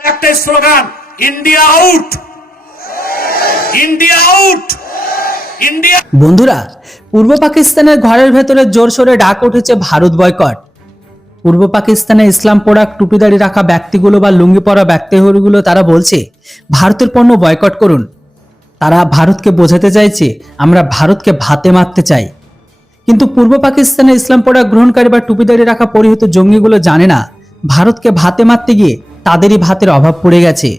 একটাই slogan, India out! India out! India বন্ধুরা, পূর্ব পাকিস্তানের ঘরের ভেতরে জোর সোরে ডাক উঠেছে ভারত বয়কট। পূর্ব পাকিস্তানে ইসলাম পোড়া টুপিদারি রাখা ব্যক্তিগুলো বা লুঙ্গি পরা ব্যক্তিগুলো তারা বলছে, ভারতের পণ্য বয়কট করুন। তারা ভারতকে বোঝাতে চাইছে, আমরা ভারতকে ভাতে মারতে চাই। কিন্তু পূর্ব পাকিস্তানে ইসলাম পড়া গ্রহণকারী বা টুপিদারি রাখা পরিহিত জঙ্গিগুলো জানে না, ভারতকে ভাতে মারতে গিয়ে তাদেরই ভাতের অভাব পড়ে গেছে।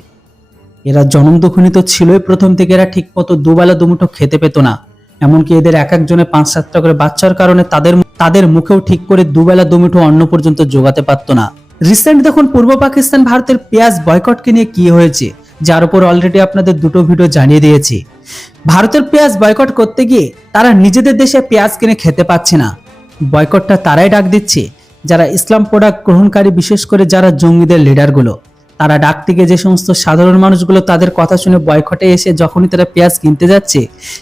এরা জনম দুখুনি তো ছিলই প্রথম থেকে, এরা ঠিক মতো দুবেলা দুমুঠো খেতে পেত না। এমনকি এদের এক একজনে পাঁচ সাতটা করে বাচ্চার কারণে তাদের তাদের মুখেও ঠিক করে দুবেলা দুমুঠো অন্ন পর্যন্ত জোগাতে পারত না। রিসেন্ট দেখুন, পূর্ব পাকিস্তান ভারতের পেঁয়াজ বয়কটকে নিয়ে কি হয়েছে, যার উপর অলরেডি আপনাদের দুটো ভিডিও জানিয়ে দিয়েছি। ভারতের পেঁয়াজ বয়কট করতে গিয়ে তারা নিজেদের দেশে পেঁয়াজ কিনে খেতে পাচ্ছে না। বয়কটটা তারাই ডাক দিচ্ছে। যারা ইসলাম প্রোডাক্ট গ্রহণকারী, বিশেষ করে যারা জঙ্গিদের লিডারগুলো তারা ডাক থেকে যে সমস্ত সাধারণ মানুষগুলো তাদের কথা শুনে বয়কটে এসে যখনই তারা পেঁয়াজ কিনতে যাচ্ছে,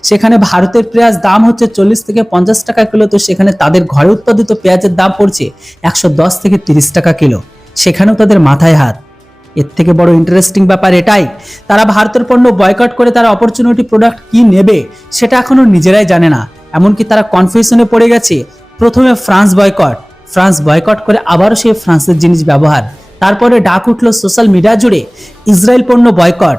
সেখানে ভারতের পেঁয়াজ দাম হচ্ছে চল্লিশ থেকে পঞ্চাশ টাকা কিলো, তো সেখানে তাদের ঘরে উৎপাদিত পেঁয়াজের দাম পড়ছে একশো দশ থেকে তিরিশ টাকা কিলো। সেখানেও তাদের মাথায় হাত। এর থেকে বড় ইন্টারেস্টিং ব্যাপার এটাই, তারা ভারতের পণ্য বয়কট করে তারা অপরচুনিটি প্রোডাক্ট কি নেবে, সেটা এখনও নিজেরাই জানে না। এমনকি তারা কনফিউশনে পড়ে গেছে, প্রথমে ফ্রান্স বয়কট ফ্রান্স বয়কট করে আবারও সেই ফ্রান্সের জিনিস ব্যবহার। তারপরে ডাক উঠল সোশ্যাল মিডিয়া জুড়ে, ইসরায়েল পণ্য বয়কট।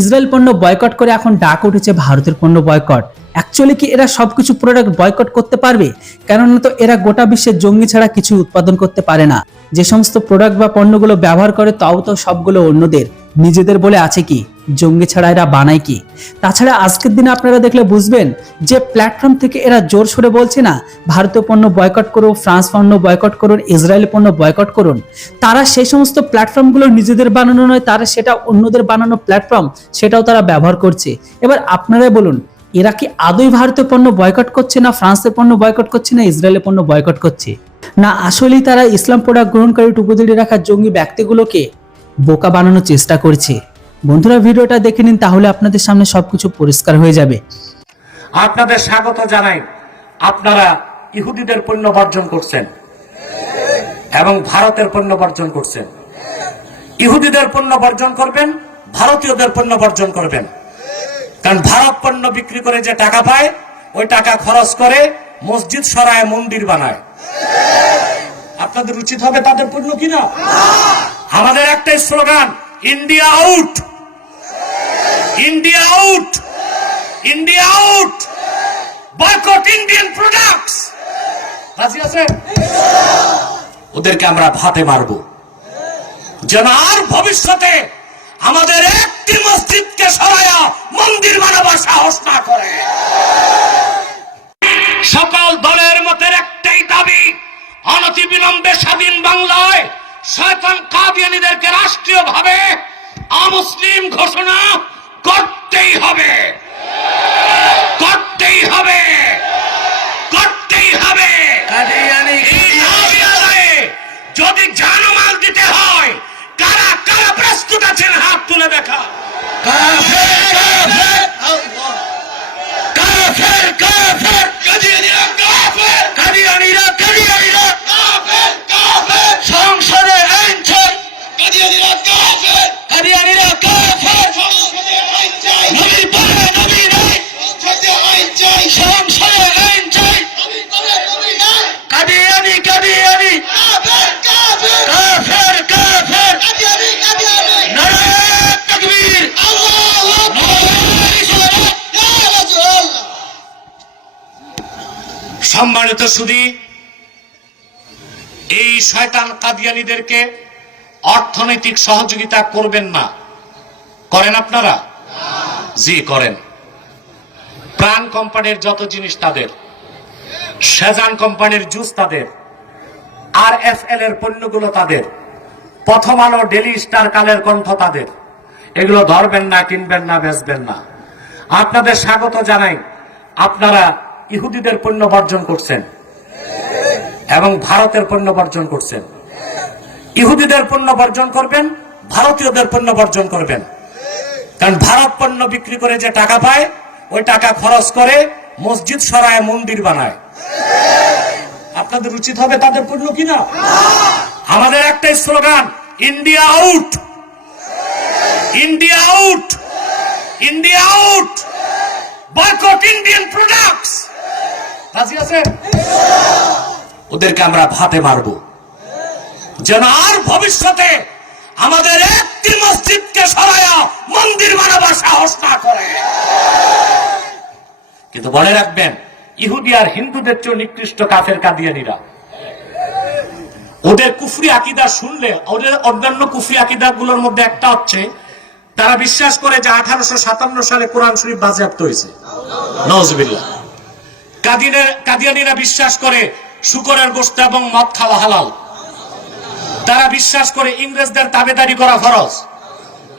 ইসরায়েল পণ্য বয়কট করে এখন ডাক উঠেছে ভারতের পণ্য বয়কট। অ্যাকচুয়ালি কি এরা সব কিছু প্রোডাক্ট বয়কট করতে পারবে? কেননা তো এরা গোটা বিশ্বের জঙ্গি ছাড়া কিছু উৎপাদন করতে পারে না। যে সমস্ত প্রোডাক্ট বা পণ্যগুলো ব্যবহার করে তাও তো সবগুলো অন্যদের। নিজেদের বলে আছে কি? জঙ্গি ছাড়া এরা বানায় কি? তাছাড়া আজকের দিনে আপনারা দেখলে বুঝবেন যে প্ল্যাটফর্ম থেকে এরা জোর সরে বলছে না, ভারতীয় পণ্য বয়কট করুন ফ্রান্স পণ্য বয়কট করুন ইসরায়েল পণ্য বয়কট করুন। তারা সেই সমস্ত প্ল্যাটফর্মগুলো নিজেদের বানানো নয়, তারা সেটা অন্যদের বানানো প্ল্যাটফর্ম সেটাও তারা ব্যবহার করছে। এবার আপনারাই বলুন, এরা কি আদৌ ভারতীয় পণ্য বয়কট করছে না ফ্রান্সের পণ্য বয়কট করছে না ইসরায়েলের পণ্য বয়কট করছে? না, আসলেই তারা ইসলাম প্রোডাক্ট গ্রহণকারী টুকুদিড়ি রাখা জঙ্গি ব্যক্তিগুলোকে বোকা বানানোর চেষ্টা করছে। বন্ধুরা, ভিডিওটা দেখে নিন, তাহলে আপনাদের সামনে সবকিছু পরিষ্কার হয়ে যাবে। আপনাদের স্বাগত জানাই। আপনারা ইহুদিদের পণ্য বর্জন করছেন এবং ভারতের পণ্য বর্জন করছেন। ইহুদিদের পণ্য বর্জন করবেন, ভারতীয়দের পণ্য বর্জন করবেন। কারণ ভারত পণ্য বিক্রি করে যে টাকা পায়, ওই টাকা খরচ করে মসজিদ সরায়, মন্দির বানায়। আপনাদের উচিত হবে তাদের পণ্য কিনা? আমাদের একটাই slogan, India out! India out India out boycott Indian products রাজি আছেন ওদেরকে আমরা ভাতে মারবো। যেন আর ভবিষ্যতে আমাদের একটি মসজিদকে সরায়া মন্দির বানাবার সাহস না করে। সকল দলের মতের একটাই দাবি অনতি বিলম্বে স্বাধীন বাংলায় শয়তান কাদিয়ানিদেরকে রাষ্ট্রীয়ভাবে অমুসলিম ঘোষণা সম্মানিত সুদী এই শয়তান কাদিয়ানিদেরকে অর্থনৈতিক সহযোগিতা করবেন না। করেন আপনারা? জি, করেন। প্রাণ কোম্পানির যত জিনিস তাদের, সেজান কোম্পানির জুস তাদের আর এফ এল এর পণ্যগুলো তাদের, প্রথম আলো ডেলি স্টার কালের কণ্ঠ তাদের, এগুলো ধরবেন না, কিনবেন না, বেচবেন না। আপনাদের স্বাগত জানাই। আপনারা ইহুদিদের পণ্য বর্জন করছেন এবং ভারতের পণ্য বর্জন করছেন। ইহুদিদের পণ্য বর্জন করবেন, ভারতীয়দের পণ্য বর্জন করবেন। কারণ ভারত পণ্য বিক্রি করে যে টাকা পায়, ওই টাকা খরচ করে মসজিদ সরায় মন্দির বানায়। আপনাদের উচিত হবে তাদের পণ্য কিনা? আমাদের একটাই slogan, India out! India out! India out! Boycott Indian products! রাজি আছেন ওদেরকে আমরা ভাতে মারবো। যেন আর ভবিষ্যতে আমাদের একটি মসজিদকে সরায়া মন্দির বানাবার সাহস না করে। কিন্তু মনে রাখবেন, ইহুদি আর হিন্দুদের চেয়ে নিকৃষ্ট কাফের কাদিয়ানিরা। ওদের কুফরি আকিদা শুনলে, ওদের অন্যান্য কুফরি আকিদা গুলোর মধ্যে একটা হচ্ছে, তারা বিশ্বাস করে যে আঠারোশো সাতান্ন সালে কোরআন শরীফ বাজেয়াপ্ত হয়েছে। নজবিল্লা কাদিয়ানিরা বিশ্বাস করে শুকরের গোস্ত এবং মদ খাওয়া হালাল। তারা বিশ্বাস করে ইংরেজদের তাবেদারি করা ফরজ।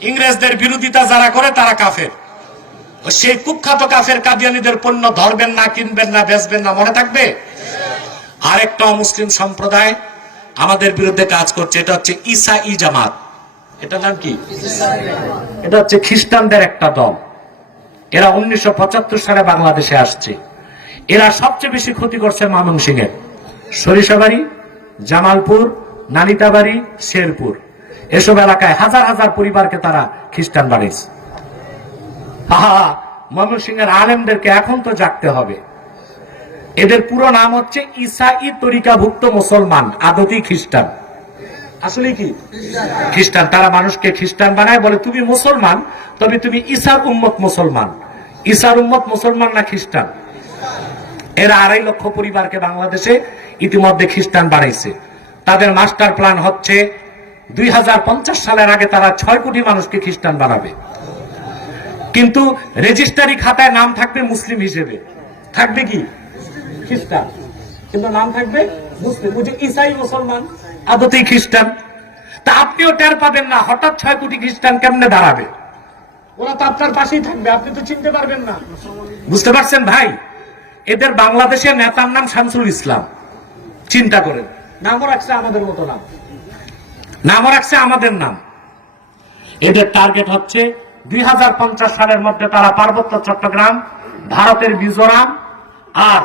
ইংরেজদের বিরোধিতা যারা করে, তারা কাফের। সেই কুখ্যাত কাফের কাদিয়ানিদের পণ্য ধরবেন না, কিনবেন না, বেচবেন না, মনে থাকবে? আরেকটা মুসলিম সম্প্রদায় আমাদের বিরুদ্ধে কাজ করছে, এটা হচ্ছে ইসা ই জামাত। এটা নাম কি? এটা হচ্ছে খ্রিস্টানদের একটা দল। এরা উনিশশো পঁচাত্তর সালে বাংলাদেশে আসছে। এরা সবচেয়ে বেশি ক্ষতি করছে ময়মনসিংহের সরিষাবাড়ি, জামালপুর, নানিতাবাড়ি, শেরপুর। এসব এলাকায় হাজার হাজার পরিবারকে তারা খ্রিস্টান বানিয়েছে। আহা আলেমদেরকে এখন তো জাগতে হবে। এদের পুরো নাম হচ্ছে ইসাই তরিকাভুক্ত মুসলমান, আদতি খ্রিস্টান। আসলে কি? খ্রিস্টান, তারা মানুষকে খ্রিস্টান বানায়, বলে তুমি মুসলমান, তবে তুমি ইসার উম্মত মুসলমান। ইসার উম্মত মুসলমান না খ্রিস্টান? এরা আড়াই লক্ষ পরিবারকে বাংলাদেশে ইতিমধ্যে খ্রিস্টান বাড়াইছে তাদের মাস্টার প্ল্যান হচ্ছে, দুই হাজার পঞ্চাশ সালের আগে তারা ছয় কোটি মানুষকে খ্রিস্টান বানাবে। কিন্তু রেজিস্টারি খাতায় নাম থাকবে মুসলিম হিসেবে। থাকবে কি? খ্রিস্টান। কিন্তু নাম থাকবে মুসলিম। ইসাই মুসলমান, আদতেই খ্রিস্টান। তা আপনিও টের পাবেন না, হঠাৎ ছয় কোটি খ্রিস্টান কেমনে দাঁড়াবে? ওরা তো আপনার পাশেই থাকবে, আপনি তো চিনতে পারবেন না। বুঝতে পারছেন ভাই? এদের বাংলাদেশের নেতার নাম শামসুল ইসলাম। চিন্তা করেন। নামও রাখছে আমাদের মতো নাম। নামও রাখছে আমাদের নাম। এদের টার্গেট হচ্ছে দুই হাজার পঞ্চাশ সালের মধ্যে তারা পার্বত্য চট্টগ্রাম ভারতের মিজোরাম আর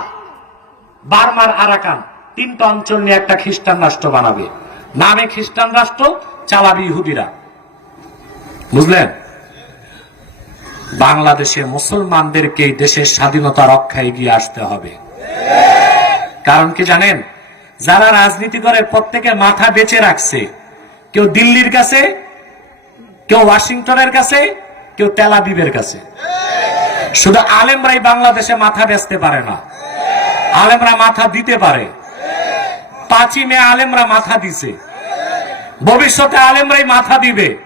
বার্মার আরাকান তিনটা অঞ্চল নিয়ে একটা খ্রিস্টান রাষ্ট্র বানাবে। নামে খ্রিস্টান রাষ্ট্র চালাবি ইহুদিরা। বুঝলেন? বাংলাদেশে মুসলমানদেরকে দেশের স্বাধীনতা রক্ষা এগিয়ে আসতে হবে। কারণ কি জানেন? যারা রাজনীতি করে প্রত্যেকে মাথা বেঁচে রাখছে। কেউ দিল্লির কাছে, কেউ ওয়াশিংটনের কাছে, কেউ তেলাবিবের কাছে। শুধু আলেমরাই বাংলাদেশে মাথা বেচতে পারে না। আলেমরা মাথা দিতে পারে। পাঁচই মে আলেমরা মাথা দিছে। ভবিষ্যতে আলেমরাই মাথা দিবে।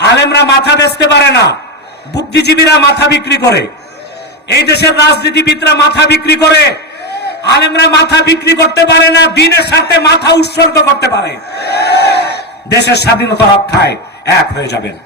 আলেমরা মাথা বেচতে পারে না। বুদ্ধিজীবীরা মাথা বিক্রি করে। এই দেশের রাজনীতিবিদরা মাথা বিক্রি করে। আলেমরা মাথা বিক্রি করতে পারে না, দিনের সাথে মাথা উৎসর্গ করতে পারে। দেশের স্বাধীনতা রক্ষায় এক হয়ে যাবেন।